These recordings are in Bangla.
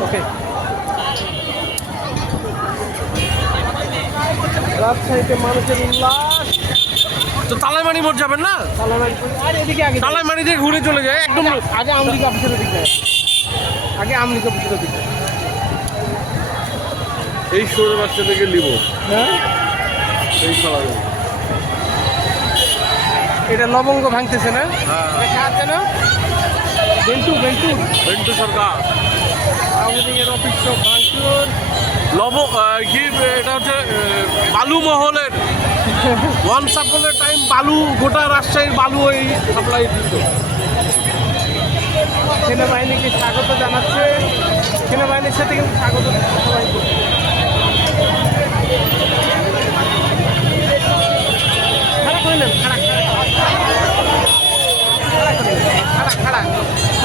ওকে রাজশাহীতে মানুষের উল্লাস। তো মোড় যাবেন না? তালামারি আর এদিকে আগে যাই। তালাইমানি দিয়ে ঘুরে চলে যায় একদম আগে- আমলিকা অফিসের দিক যায় আগে আমলিকা অফিসের দিক এই সরে বাচ্চা থেকে নিব। হ্যাঁ? এই খাওয়া এটা লবঙ্গ ভাঙতেছে না? হ্যাঁ। আছে না বেন্টু বেন্টু। বেন্টু সরকার। আওয়ামী লীগের অফিস ভাঙচুর। লব কি এটা হচ্ছে বালু মহলের। ওয়ান সাপোলের টাইম বালু গোটা রাজশাহীর বালু এই সাপ্লাই দিত। সেনাবাহিনীকে স্বাগত জানাচ্ছে। সেনাবাহিনীর সাথে কিন্তু স্বাগত সবাই খাড়া করে নেন খাড়া খাড়া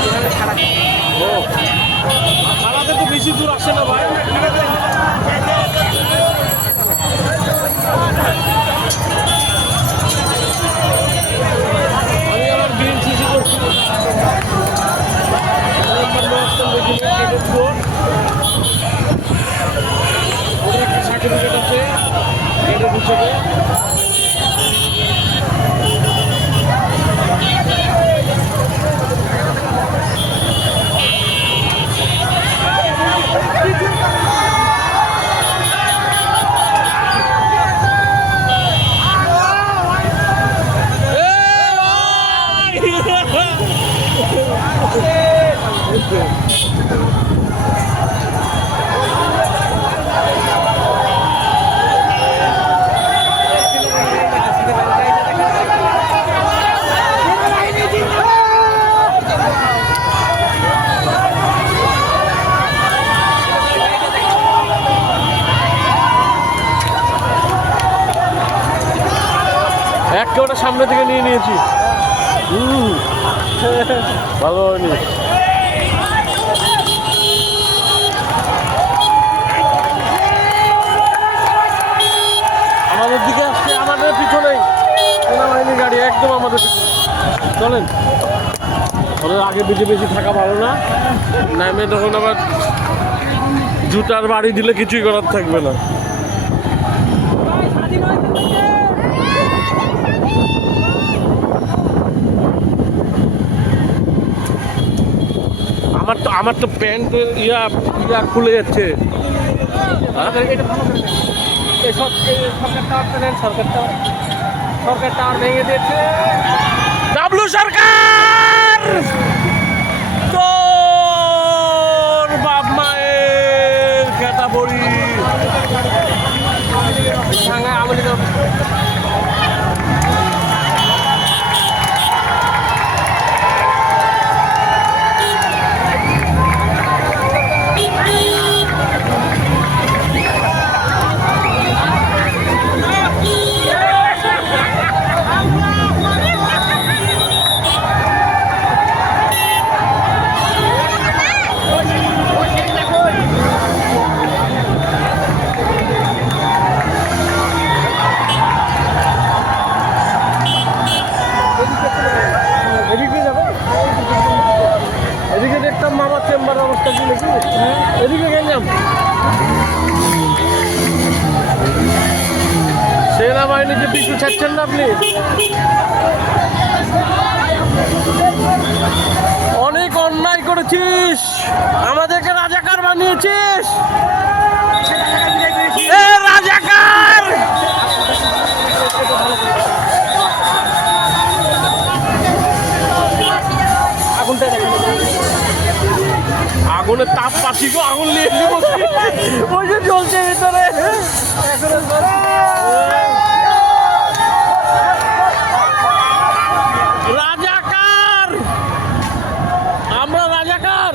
করে নেন। খাড়া। ভাড়াতে তো বেশি দূর আসে না ভাই। আমি আমার বিএনসিসি করছি। ওদের একটা সার্টিফিকেট আছে ক্যাডেট হিসেবে। একেবারে সামনে থেকে নিয়ে নিয়েছি। ভালো হয়নি। আমাদের দিকে আসছে, আমাদের পিছনেই সেনাবাহিনীর গাড়ি, একদম আমাদের চলেন। ওদের আগে বেশি বেশি থাকা ভালো না। নামে তখন আবার জুতার বাড়ি দিলে কিছুই করার থাকবে না। আমার তো প্যান্ট ইয়া ইয়া খুলে যাচ্ছে। হ্যাঁ? সরকার টাওয়ার ভেঙে দিয়েছে। ডাবলু সরকার! সেনাবাহিনীকে পিছু ছাড়ছেন না আপনি? অনেক অন্যায় করেছিস। আমাদেরকে রাজাকার বানিয়েছিস। রাজাকার! আগুনের তাপ পাচ্ছি গো আগুন নিয়ে। ওই যে জ্বলছে ভিতরে রাজাকার আমরা রাজাকার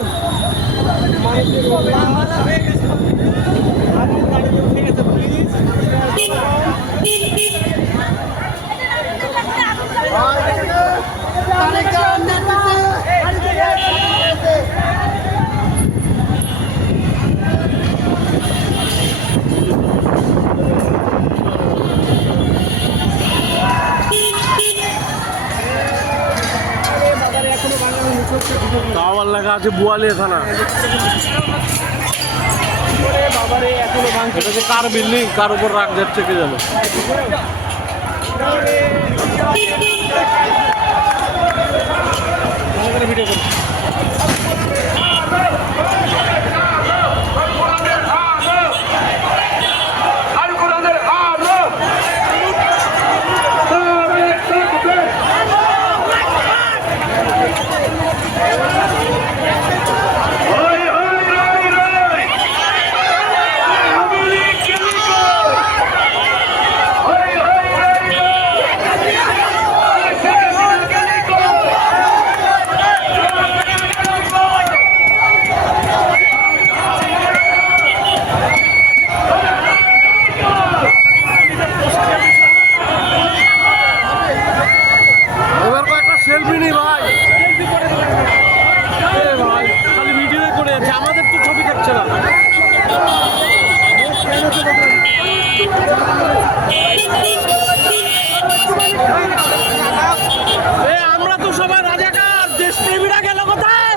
তাও লেখা আছে বুয়ালিয়া থানা। এটা যে কার বিল্ডিং কার উপর রাগ যাচ্ছে কে জানো? ভিডিও করি আল কোরআনের আলো তারিখ থাকবে ওই ওই রই রই আমলি কেলিকো ওই ওই রই রই আমলি কেলিকো এবার কয়েকটা সেলফি নি ভাই এ ভাই খালি ভিডিও করে যাচ্ছে আমাদের তো ছবি থাকছে না এ আমরা তো সবাই রাজাকার দেশপ্রেমীরা গেল কোথায়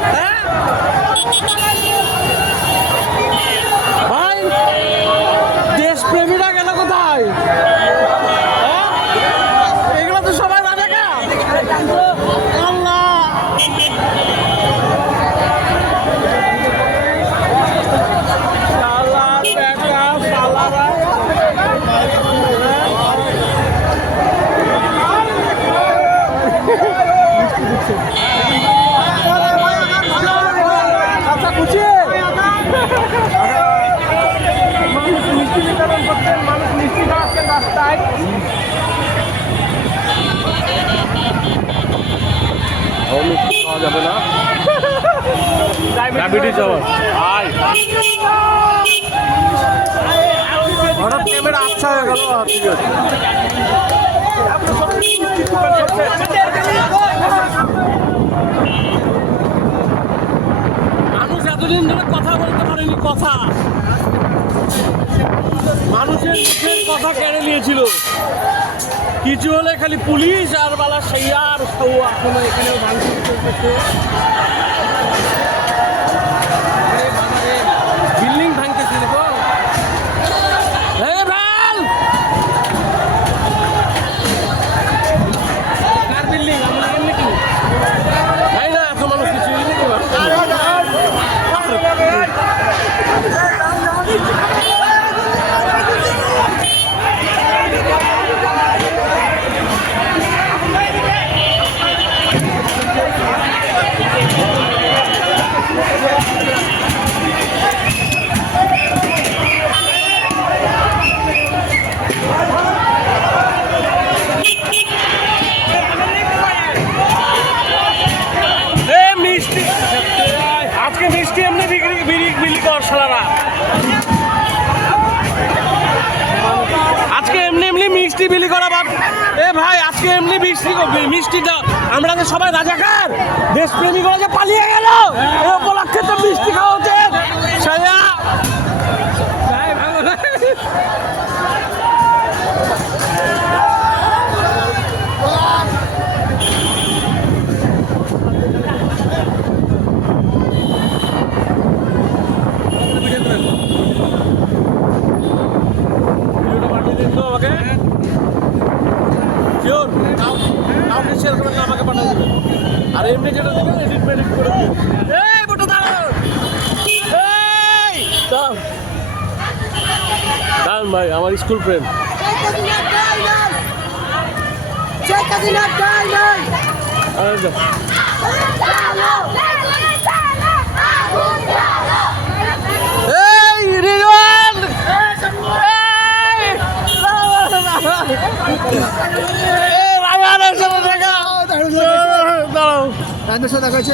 হ্যাঁ ভাই দেশপ্রেমীরা গেল কোথায় হ্যাঁ? এগুলো তো সবাই রাজাকার আল্লাহ শালা টাকা শালারা আচ্ছা খুশি মানুষ মিষ্টি বিতরণ করছেন মানুষ মিষ্টি খাওয়াচ্ছেন রাস্তায় মিষ্টি খাওয়া যাবে না। ডায়াবেটিস আবার। হঠাৎ ক্যামেরা আচ্ছা হয়ে গেল ঠিক আছে। মানুষ এতদিন ধরে কথা বলতে পারেনি কথা। মানুষের মুখের কথা কেড়ে নিয়েছিল। কিছু হলে খালি পুলিশ আর বালা সেইয়া আর সৌয়া এখানে ভাঙচুর বিলি করা বাপ এ ভাই, আজকে এমনি মিষ্টি মিষ্টিটা আমরা যে সবাই রাজাকার, দেশপ্রেমী করে যে পালিয়ে গেল, এ উপলক্ষে তো মিষ্টি খাওয়া উচিত সায়া যাই ভালো না ভিডিওটা পাঠিয়ে দিন তো আমাকে শিওর কাউকে শেয়ার করবেন না আমাকে পাঠিয়ে দেবেন আর এমনি যেটা দেবেন এডিট মেডিট করে এই বটো দাঁড়ান এই দাঁড়ান দাঁড়ান ভাই আমার স্কুল ফ্রেন্ড! আরে সাথে দেখা হয়েছে